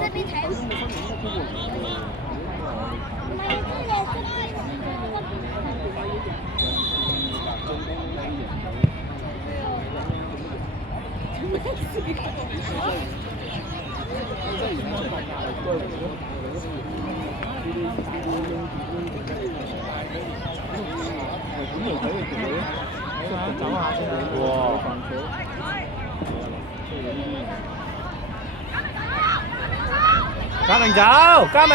那边睇。走下先啦。哇！嘉明走，嘉明。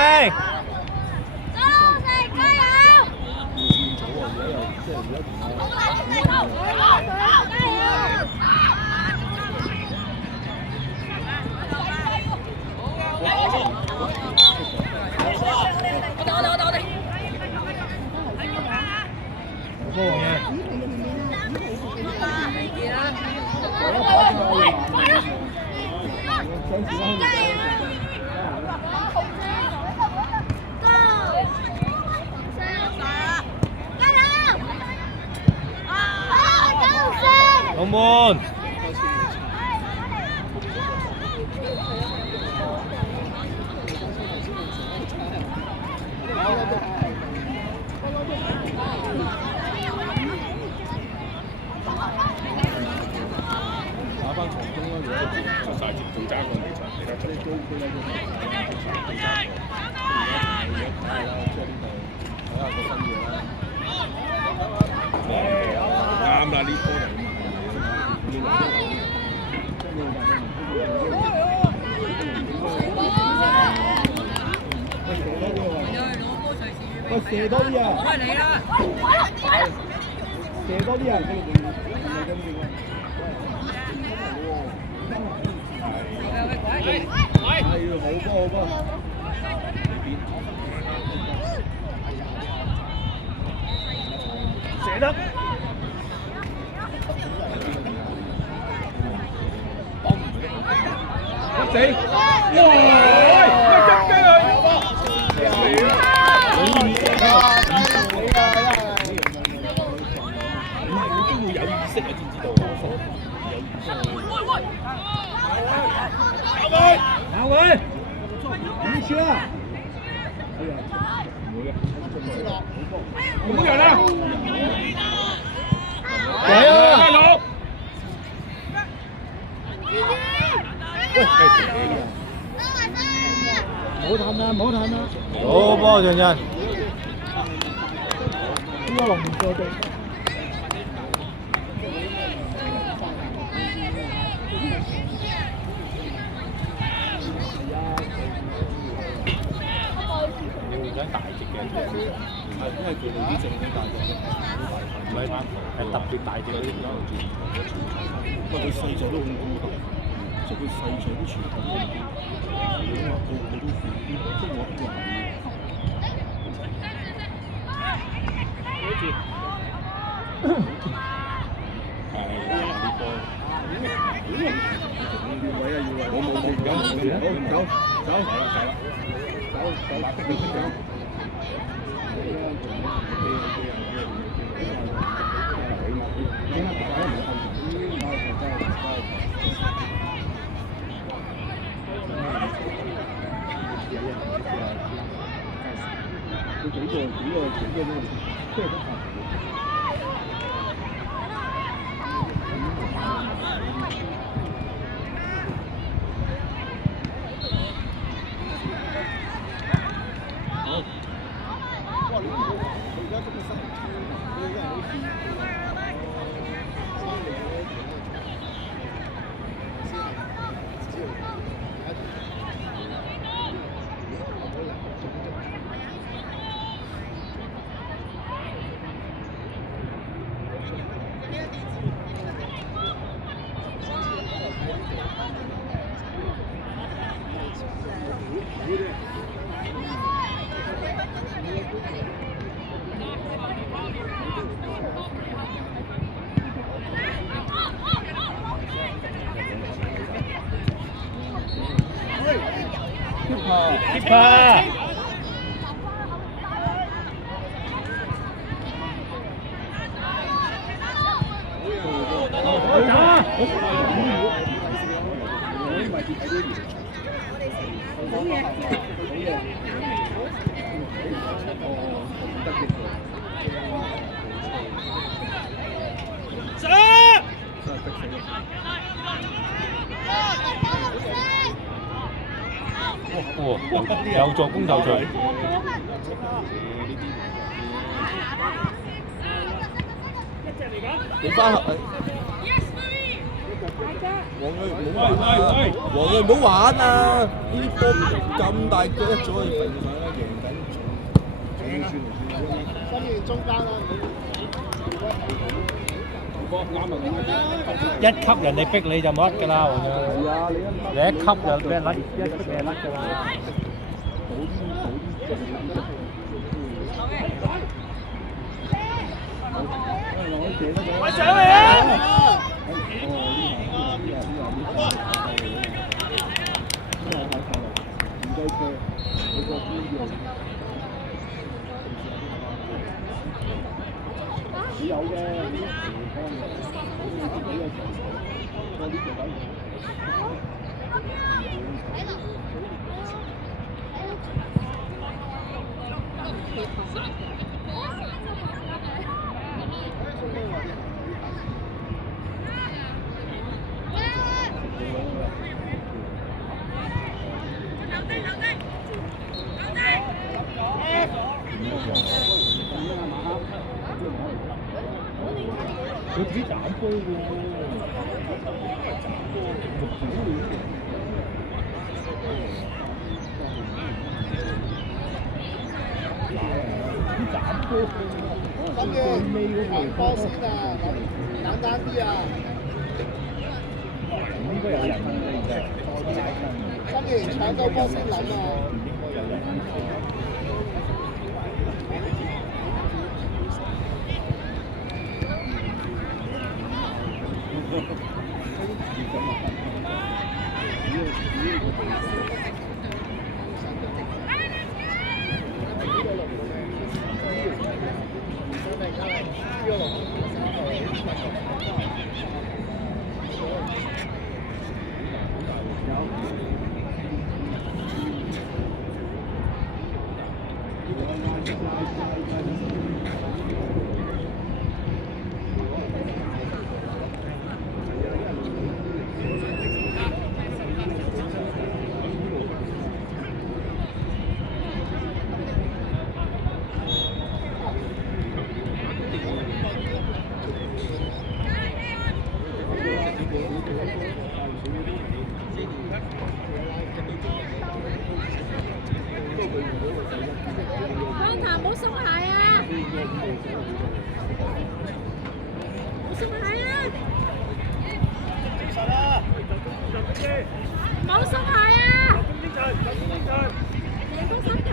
龍門。打翻場中啦，如果出曬仲爭個比賽，其他出都有個睇下個新嘢啦。啱啦，呢波就咁喂，射多啲啊！喂，你啦！射多啲啊！佢哋唔係咁勁啊！係好波！射得！死！哇！急雞啊！識啊，知唔知道啊？跑佢！唔輸啦！唔會嘅，冇乜人啦！嚟啊！大佬！喂，唔好氹啦！好波，陣陣。呢個龍門過對。大隻嘅，係因為佢哋啲正經大隻，唔係係特別大隻嗰啲喺度轉。不過佢細仔都咁高，即係佢細仔都全部咁高，你話個個都即係我呢個係。係呢個。要位啊！我冇走啦！逼佢出場。keeper。有助攻頭槌。你翻學。黃鋭唔好玩啊！呢啲波咁大腳一早就揈上啦，贏緊仲要轉嚟轉去。跟住中間啦。一級人哋逼你就冇得㗎啦，黃鋭。你一級就俾人甩，一級俾人甩㗎啦。喂，上嚟啊！有嘅，佢自己斬波喎。跟住揾波先啊，簡單啲啊。應該有人跟住搶到波先諗啊。方談唔好鬆懈啊！唔好鬆懈啊！唔好鬆懈啊！贏多3個。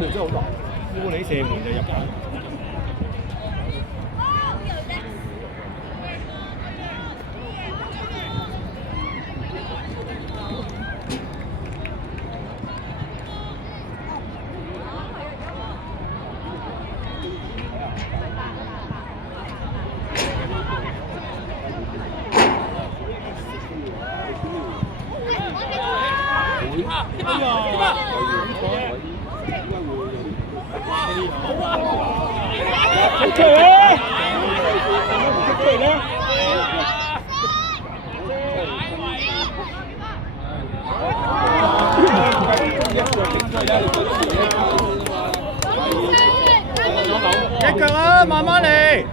真係好大，烏你射門就入眼。OK。喂！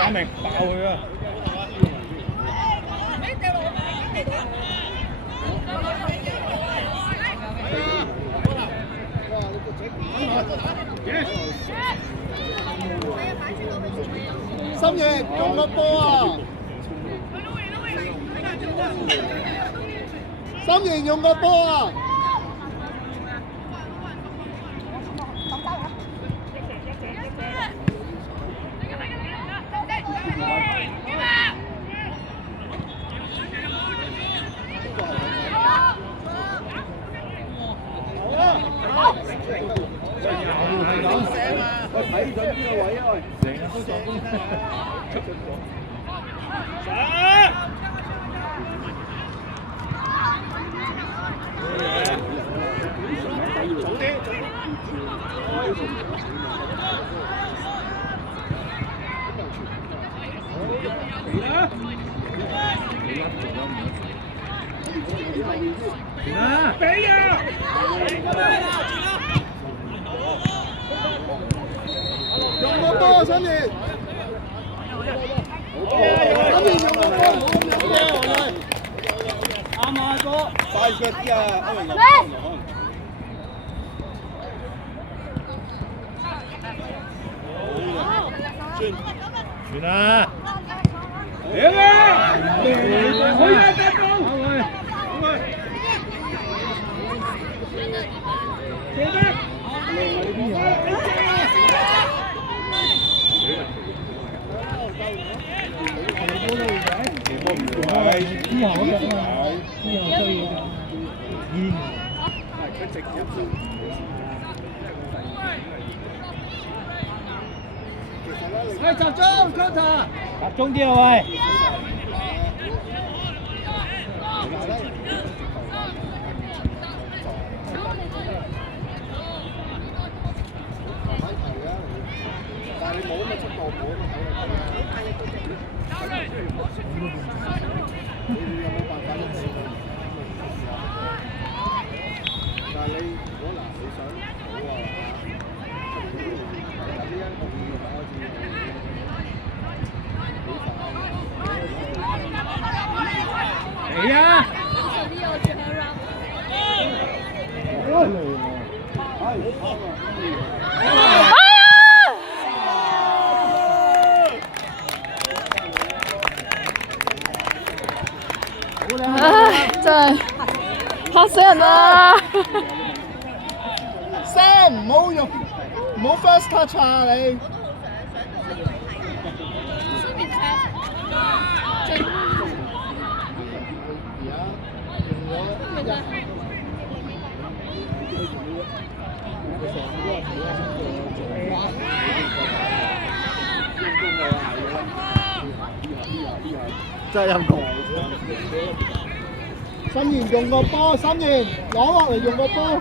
阿明爆佢啊！心爺用個波啊！心爺用個波啊！我睇準邊個位啊？俾啊！用個波，心爺。心爺用個波，唔好咁樣嘅。啱啊，哥。快腳啲啊！阿明落。傳啊！嚟啊！可以啊，得到。喂，集中 counter， 集中啲啊喂！但係你冇咁嘅速度，冇咁嘅體力，你有冇辦法咧？但係你如果你想好啊，呢一個開始。嚟啊！唉，真係嚇死人啦！Sam 唔好用，唔好 first touch 啊你！真係陰功。心妍用個波，心妍攞落嚟用個波。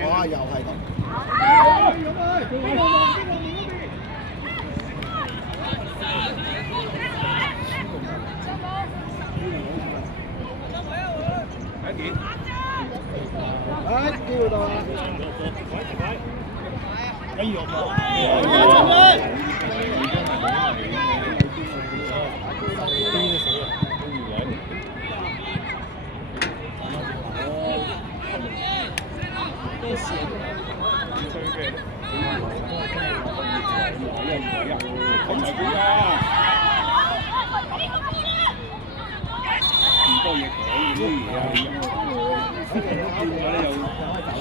哇！又係咁。哎，機會到啦！哎呦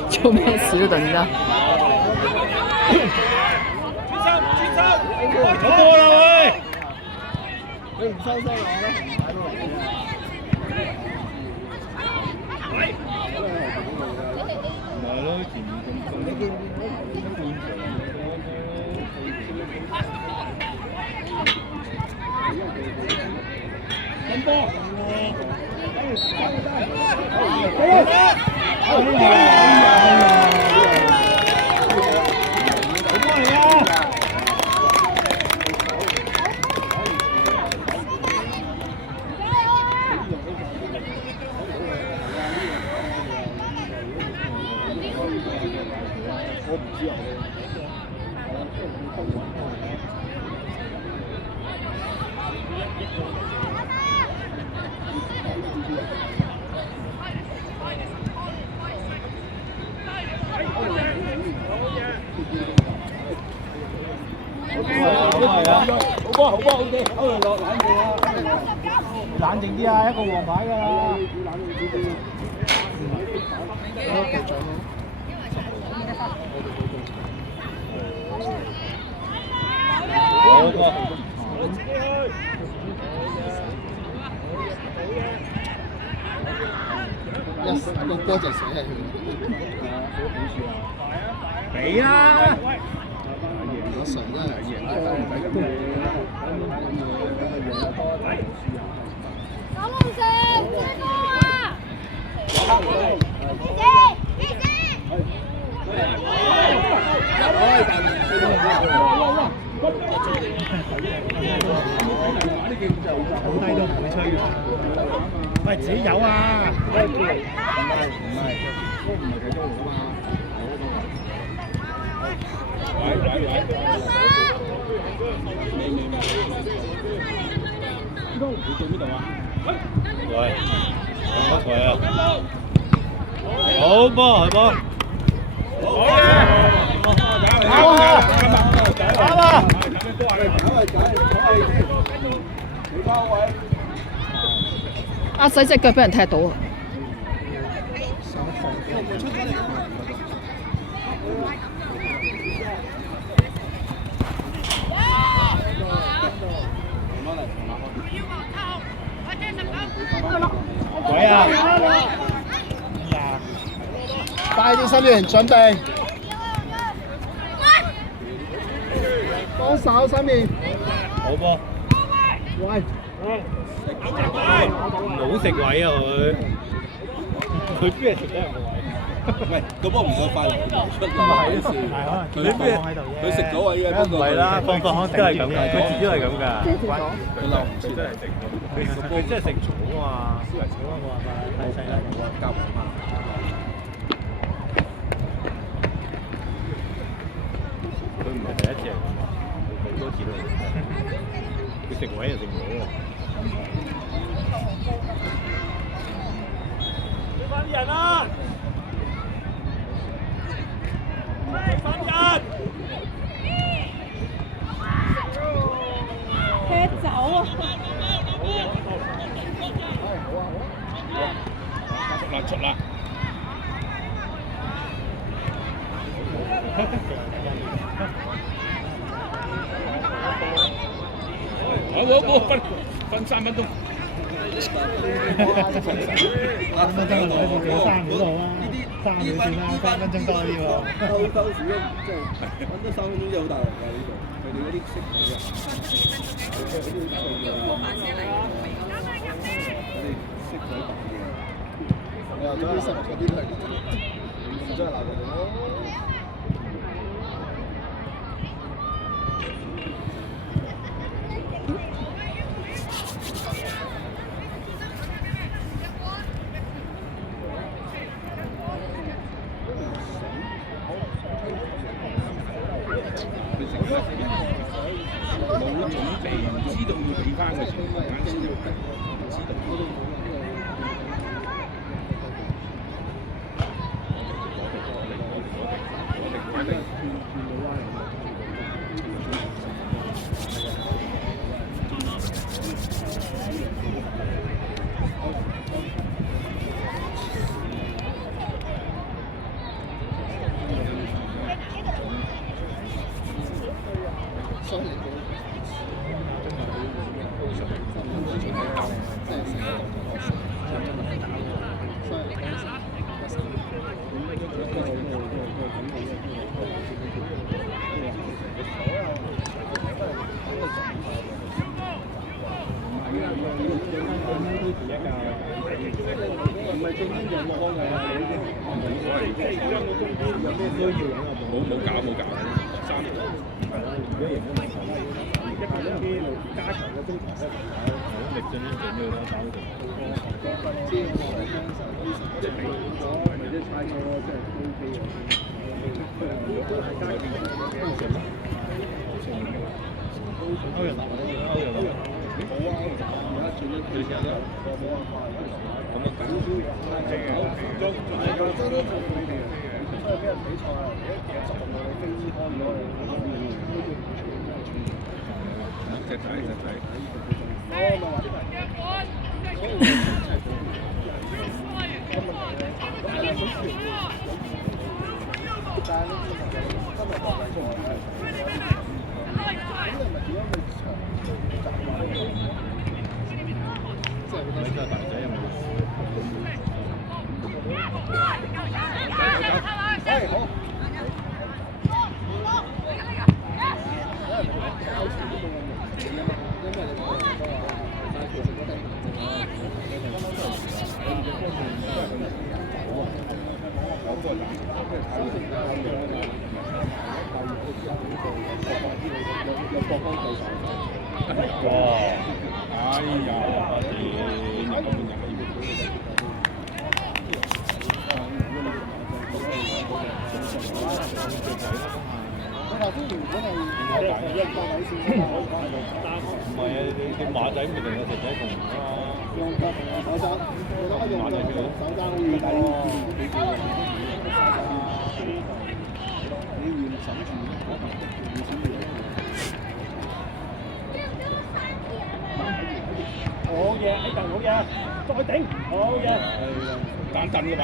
做咩事啊？突然間。有波啦喂！你唔收聲我啦，唔係咯，前面咁你見波！冷靜啲啊！一個黃牌㗎啦。好個。一個波就死係佢。俾啦！我神真係贏得走路射，射波啊！好低都唔會吹㗎。喂，自己有啊！唔係，喂，乜鬼啊？好波，好波！好嘅，啱啊！阿仔隻腳俾人踢到啊！鬼啊！快啲新年準備，幫手新年。好波！喂，冇食位啊佢邊係食得人個位？喂，個波唔夠快流出嚟嗰時，佢食咗位嘅，不過唔係啦，放都係咁嘅，佢自己都係咁㗎。佢留唔住，真係食佢真係食草啊嘛，燒嚟草啊冇辦法，太細啦，夾唔啱。佢唔係第一隻，好多次都係。佢食位就食咗喎。追翻啲人啦！追翻人！踢走啊！出啦！我分3分鐘。3分鐘就喺度3嗰度啊，3秒算啦，3分鐘多啲喎。兜鼠咯，即係揾得3分鐘真係好大鑊㗎呢度，佢哋嗰啲識佢啊，佢哋嗰啲好脆㗎，佢哋識鬼講嘢。我又覺得實嗰啲都係真係鬧佢哋咯。冇準備，唔知道要俾翻嘅情況下先要逼，唔知道。唔係正經人落去㗎。冇搞，3年。而家型都唔同，一個星期加長個中場咧，力進啲做咩咯？打嗰歐陽最強啦，咁啊你馬仔咪定係食仔同馬仔票。好嘢，喺度好嘢，再頂，好嘢，單陣嘅位。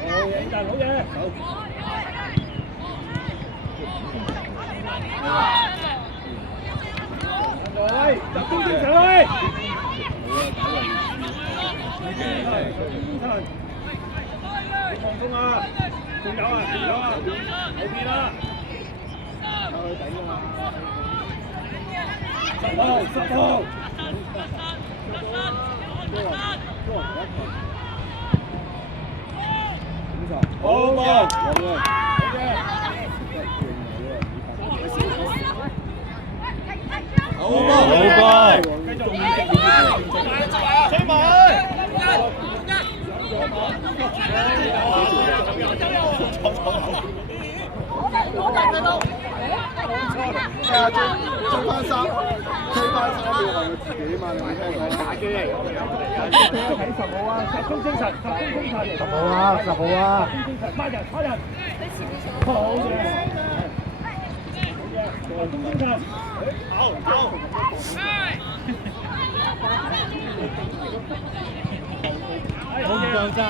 好嘢，但好嘢，好。集中精神去。放鬆啊！仲有啊！後邊啦！去頂啊嘛！10號。好波！追埋！追翻3秒係佢自己嘛？你冇聽過？打機嚟睇10號啊！集中精神，10號啊！10號啊！孖人，好嘢！集中精神，好。好緊張啊！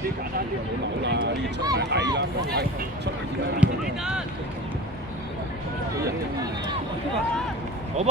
冇扭啦，呢出埋底啦，出埋好波！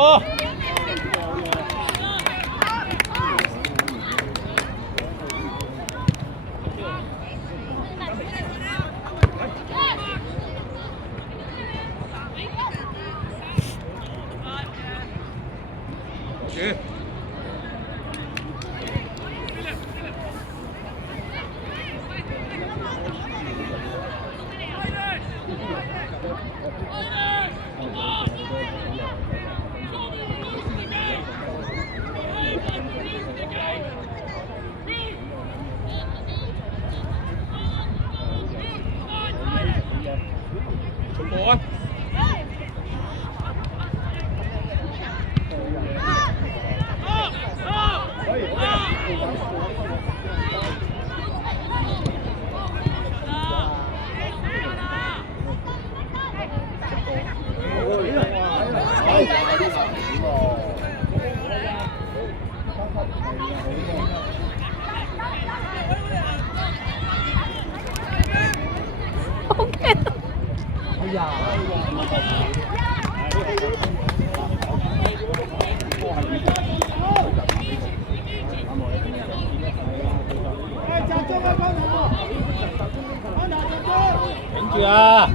住啊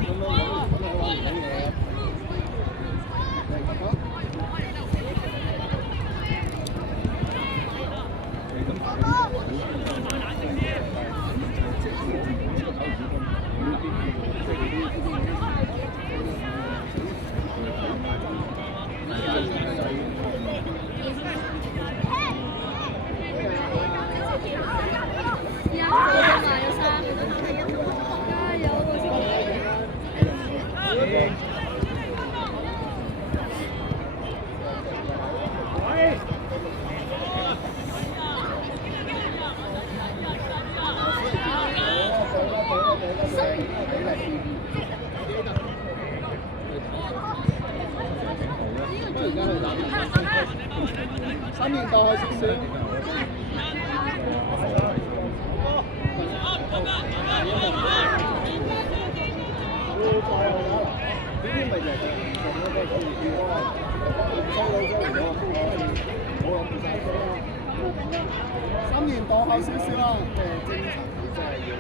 ！3年代係少少。3年代後少少啦，正常真係要。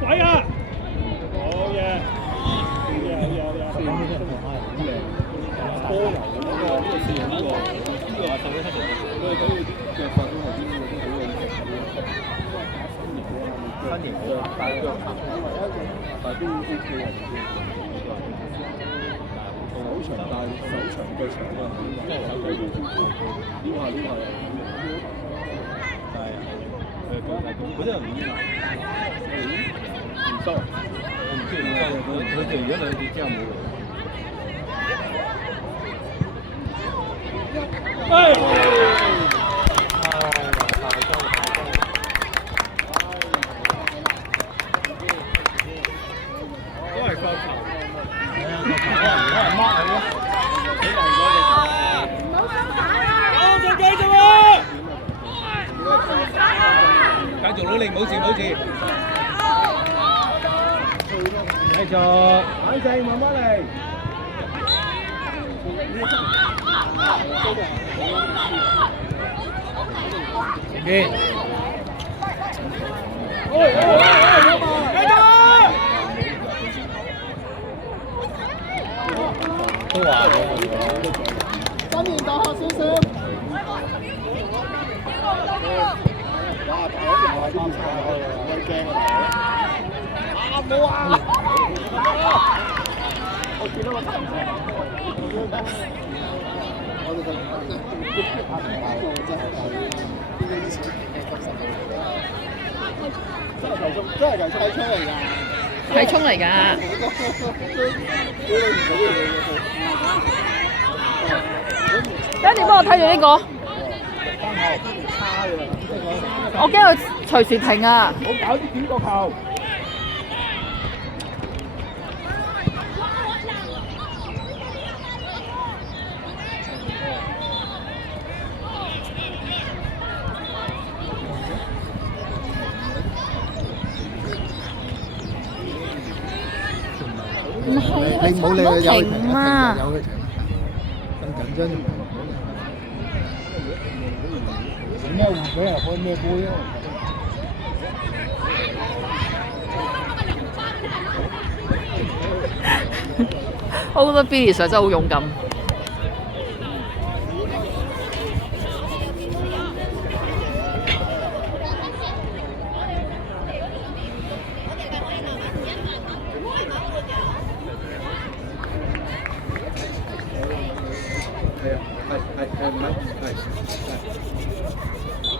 鬼啊！好嘢！手長但係手長腳長啊！撩下撩下。嗰啲人唔收，我唔知唔收，佢哋而家兩節之後冇嚟。都係夠球。係啊，個球可能有人掹佢咯。繼續啊！繼續努力，冇事冇事。繼續，冷靜，慢慢嚟。前邊。繼續啊！都話3年代後少少。冇啊！我見到個頭我哋真係計出嚟㗎，係衝嚟㗎。爹哋幫我睇住呢個，我驚佢隨時停啊！我搞啲點個球。唔係啊，唔好停啊！有佢停，咁緊張。咩換俾人開咩杯啊？我覺得 Billy Sir 真係好勇敢。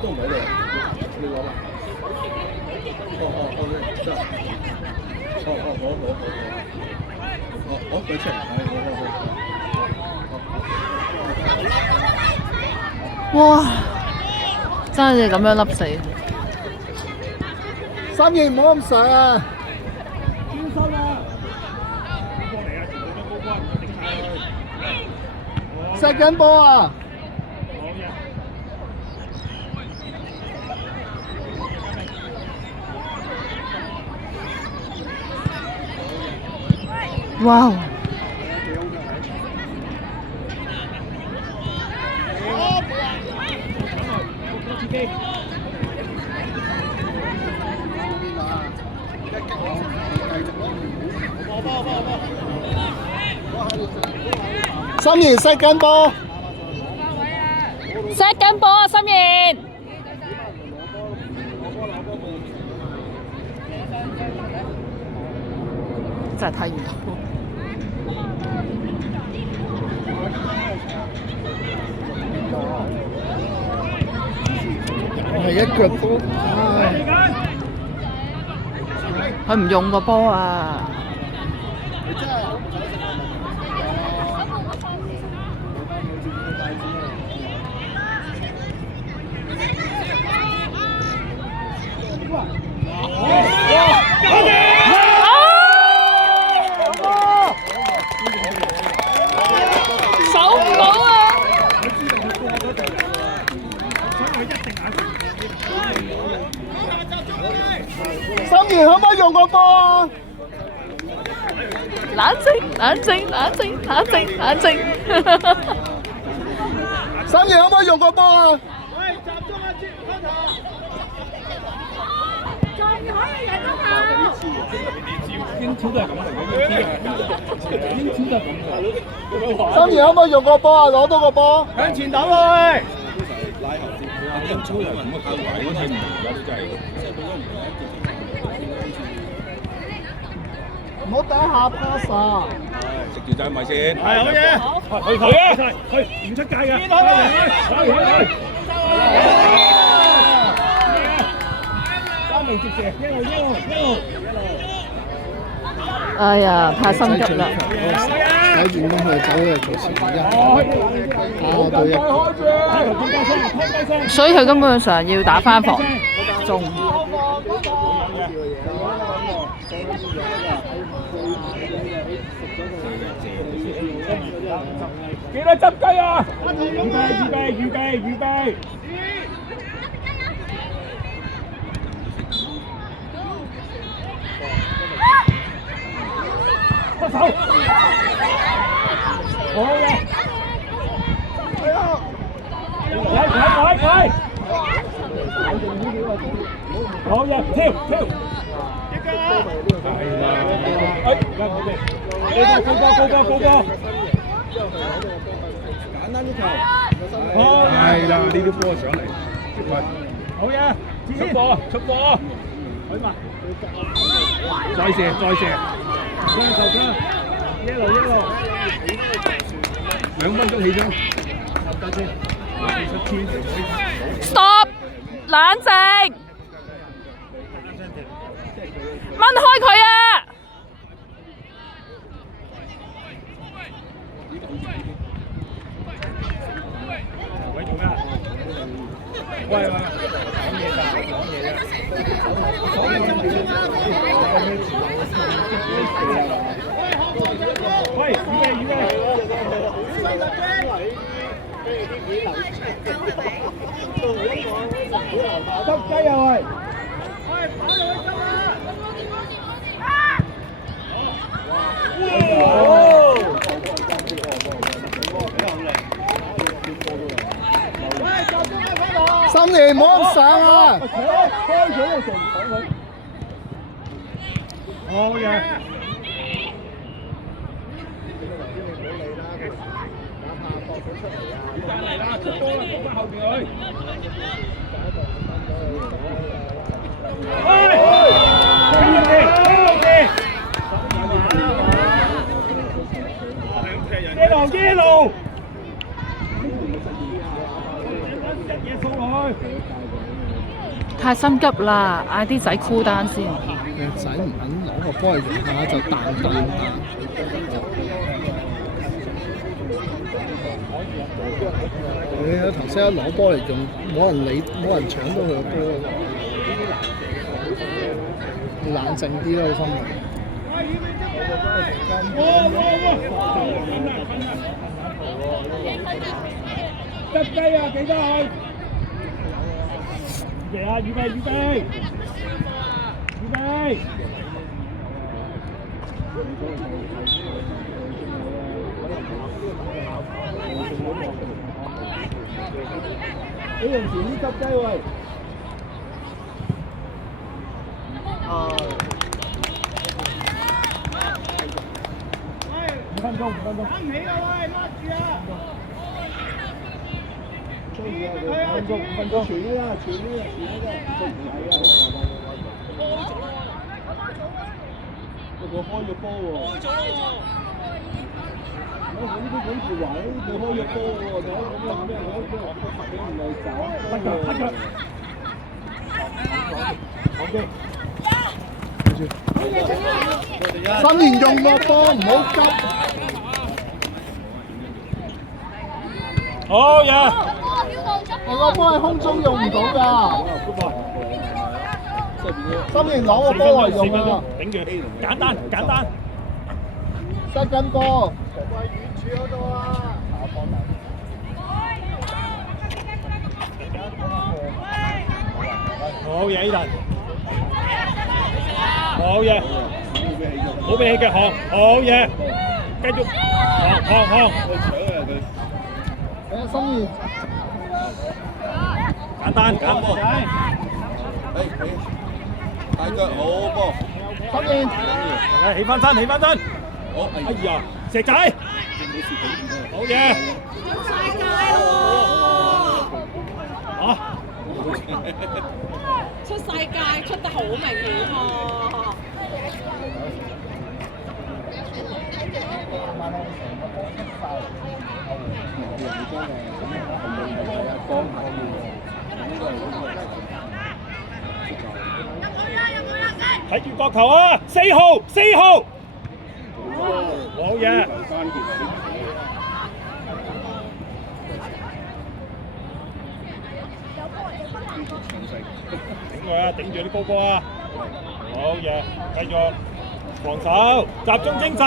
都唔喺度，你攞啦。好，佢出嚟，哇！真係咁樣笠死。三爺唔好咁上啊！專心啊！波嚟啊！全部都高波，頂晒佢。射緊波啊！好嘅。哇！三爺射緊波，射緊波啊，心妍！真係睇唔到。係一腳波，佢唔用個波啊！守唔到啊！三爺可唔可以用個波啊？冷靜，冷靜，冷靜，冷靜，冷靜。三爺可唔可以用個波啊？喂，集中啊！接開頭。仲可以贏得球。英超都係咁嘅，英超都係咁嘅。三爺可唔可以用個波啊？攞到個波。向前打喎！英超又咁嘅靠位，我睇唔明而家都真係。唔好打下 pass 啊！直接走咪先。係好嘢，去唔出界㗎。去！三名接射，一路。哎呀，太心急啦！睇住咁去走去做前一，打對一。所以佢根本上要打翻防中。幾多執雞啊？預備。出手！好嘅。快！好嘅，跳！係啦，而家我哋高波！簡單啲球，係啦，呢啲波上嚟，好嘢，出波，去嘛，再射，雙球槍，一路，2分鐘起身，Stop， 冷靜，掹開佢啊！喂，做咩？喂，講嘢啫。喂，預備。執雞啊喂！三爺唔好咁上啊！開咗就唔講佢。好嘢。嚟啦，出波啦，講翻後邊去。一路，一嘢送落去。太心急啦，嗌啲仔箍單先。仔唔肯攞個波嚟用下就彈。頭先一攞波嚟用，冇人搶到佢個波。冷靜啲咯，心裏。得雞啊！幾多去？預備啊！預備預備預備！你用前啲執雞喂！5分鐘，5分鐘。啱起啦喂，抹住啊！5分鐘，傳呢啦，傳呢啦，傳呢啦，佢開咗波喎。開咗喎。我呢啲管住話，佢開咗波喎，就咁樣咩？你唔係走。好嘅。新年用個波唔好急。好嘢！我個波喺空中用唔到㗎。新年攞個波嚟用啊！頂住，簡單簡單。塞緊波。好嘢，Ethan！好嘢，冇俾氣腳項，好嘢，繼續項。新年簡單。大腳好波。新年起翻身。好，哎呀，石仔，好嘢。世界喎！啊！出世界出得好明顯喎！睇住角球啊！4號，好嘢！頂佢啊！頂住啲高波啊！好嘢，繼續防守，集中精神。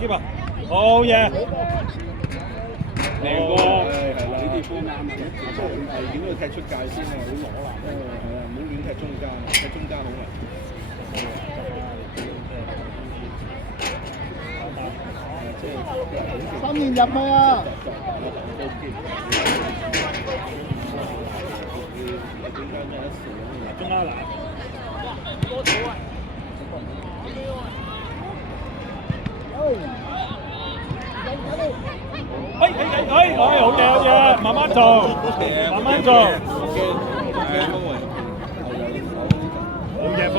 keep 啊，好嘢！靚波，係啦，呢啲波啱嘅，係點都要踢出界先啊，好攞啦，係啊，唔好亂踢中間，踢中間好危。新年入去啊！中啦嗱。好嘢，慢慢做，慢慢做。好嘢，風雲。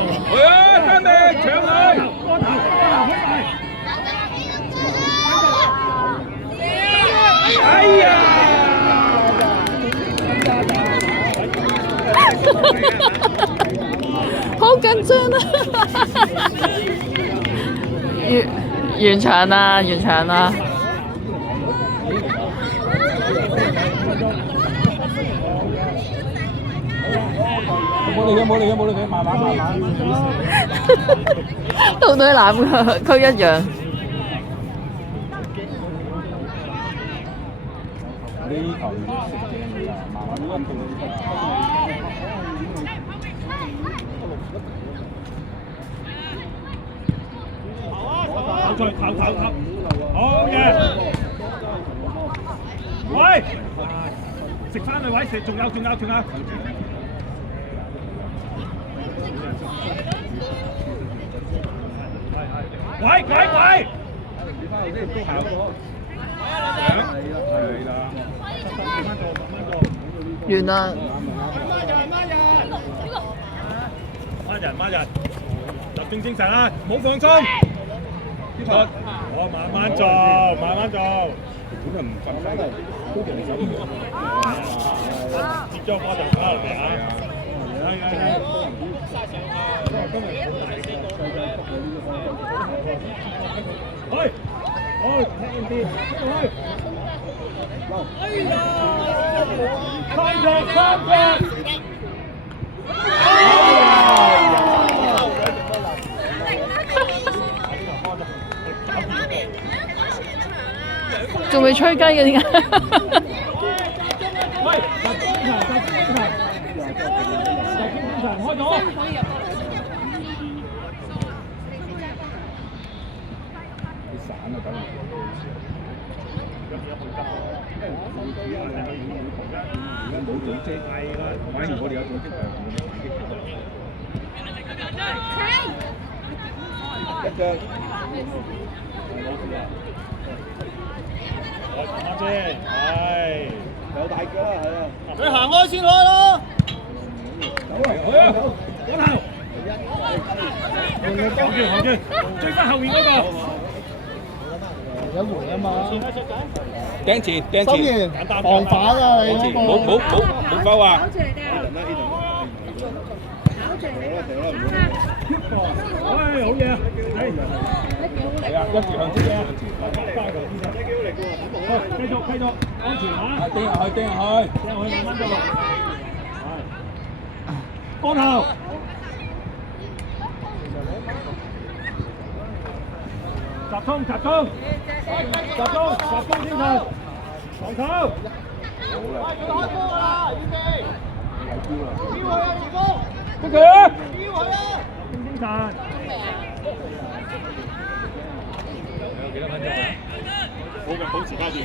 跟命搶佢。哎呀！緊張啊！完場啦，完場啦！冇理佢，慢慢。到對南區一樣。呢球慢慢溫到。頭，好嘅。喂，食翻佢位食，仲有。喂！完啦！孖人，集中精神啊！唔好放鬆。我慢慢做。點解唔瞓低？高人手接咗波就翻嚟啊！去，好，聽啲，三隻，仲未吹雞嘅點解？喂，開咗。散啊，等而家冇組織，反而我哋有組織一腳。啱先，係有大腳啦，係啊！佢行開先開咯。好啊，行住，追翻後面嗰個。有回啊嘛！掟前，防反啊！你嗰個冇夠啊！喂，好嘢啊！係啊，一直向前啊！繼續，安全啊！掟入去，慢慢做。光頭。集中精神，防守。精神。有幾多分鐘？好嘅，保持階段。